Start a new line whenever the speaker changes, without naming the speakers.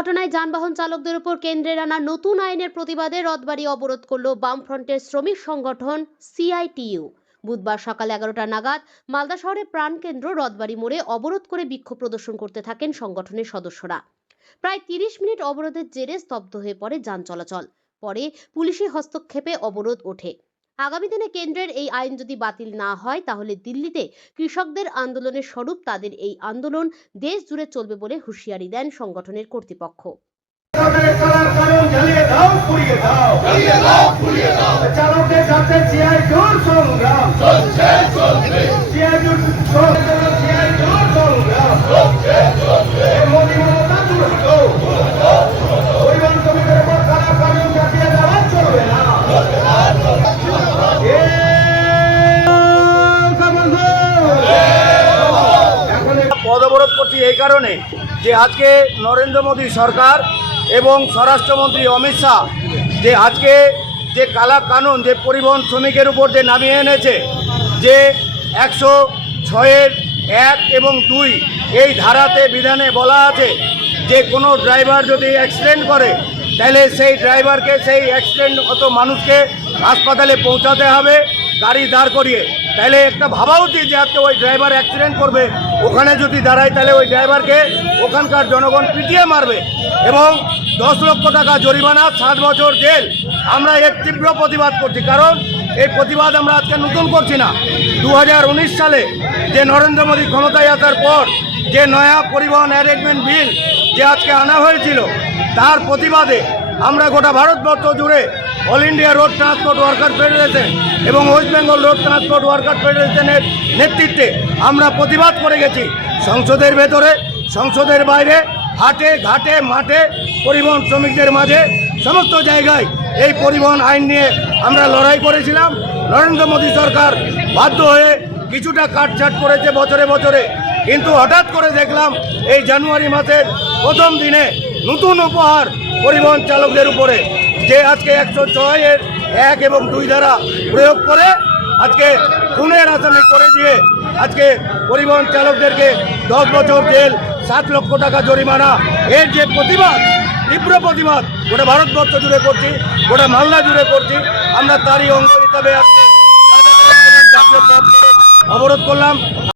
ঘটনায় যানবাহন চালকদের উপর কেন্দ্রের আনা নতুন আইনের প্রতিবাদে রথবাড়ি অবরোধ করল বামফ্রন্টের শ্রমিক সংগঠন সিআইটিইউ। বুধবার সকাল এগারোটা নাগাদ মালদা শহরের প্রাণকেন্দ্র রথবাড়ি মোড়ে অবরোধ করে বিক্ষোভ প্রদর্শন করতে থাকেন সংগঠনের সদস্যরা। প্রায় তিরিশ মিনিট অবরোধের জেরে স্তব্ধ হয়ে পড়ে যান চলাচল। পরে পুলিশি হস্তক্ষেপে অবরোধ ওঠে। আগামী দিনে কেন্দ্রের এই আইন যদি বাতিল না হয় তাহলে দিল্লিতে কৃষকদের আন্দোলনের স্বরূপ তাদের এই আন্দোলন দেশ জুড়ে চলবে বলে হুঁশিয়ারি দেন সংগঠনের কর্তৃপক্ষ।
সরকারের
অবরোধ করছি এই কারণে যে আজকে নরেন্দ্র মোদী সরকার এবং স্বরাষ্ট্রমন্ত্রী অমিত শাহ যে আজকে যে কালা কানুন, যে পরিবহন শ্রমিকের উপর যে নামিয়ে এনেছে, যে একশো ছয়ের এক এবং দুই এই ধারাতে বিধানে বলা আছে যে কোনো ড্রাইভার যদি অ্যাক্সিডেন্ট করে, তাহলে সেই ড্রাইভারকে, সেই অ্যাক্সিডেন্ট অত মানুষকে হাসপাতালে পৌঁছাতে হবে, গাড়ি দাঁড় করিয়ে। তাহলে একটা ভাবা উচিত যে আজকে ওই ড্রাইভার অ্যাক্সিডেন্ট করবে ওখানে যদি দাঁড়ায়, তাহলে ওই ড্রাইভারকে ওখানকার জনগণ পিটিয়ে মারবে এবং দশ লক্ষ টাকা জরিমানা সাত বছর জেল। আমরা এর তীব্র প্রতিবাদ করছি, কারণ এই প্রতিবাদ আমরা আজকে নতুন করছি না। দু হাজার উনিশ সালে যে নরেন্দ্র মোদী ক্ষমতায় আসার পর যে নয়া পরিবহন অ্যারেঞ্জমেন্ট বিল যে আজকে আনা হয়েছিল, তার প্রতিবাদে আমরা গোটা ভারতবর্ষ জুড়ে all India road transport worker federation এবং West Bengal road transport worker ফেডারেশনের নেতৃত্বে আমরা প্রতিবাদ করে গেছি। সংসদের ভেতরে, সংসদের বাইরে, হাটে, ঘাটে, মাঠে, পরিবহন শ্রমিকদের মাঝে, সমস্ত জায়গায় এই পরিবহন আইন নিয়ে আমরা লড়াই করেছিলাম। নরেন্দ্র মোদী সরকার বাধ্য হয়ে কিছুটা কাটছাট করেছে বছরে বছরে। কিন্তু হঠাৎ করে দেখলাম, এই জানুয়ারি মাসের প্রথম দিনে নতুন উপহার পরিবহন চালকদের উপরে যে আজকে একশো ছয়ের এক এবং দুই ধারা প্রয়োগ করে আজকে খুনের আসামি করে দিয়ে আজকে পরিবহন চালকদেরকে দশ বছর জেল, সাত লক্ষ টাকা জরিমানা। এর যে প্রতিবাদ, তীব্র প্রতিবাদ, গোটা ভারতবর্ষ জুড়ে করছি, গোটা মালদা জুড়ে করছি, আমরা তারই অঙ্গ হিসাবে আজকে অবরোধ করলাম।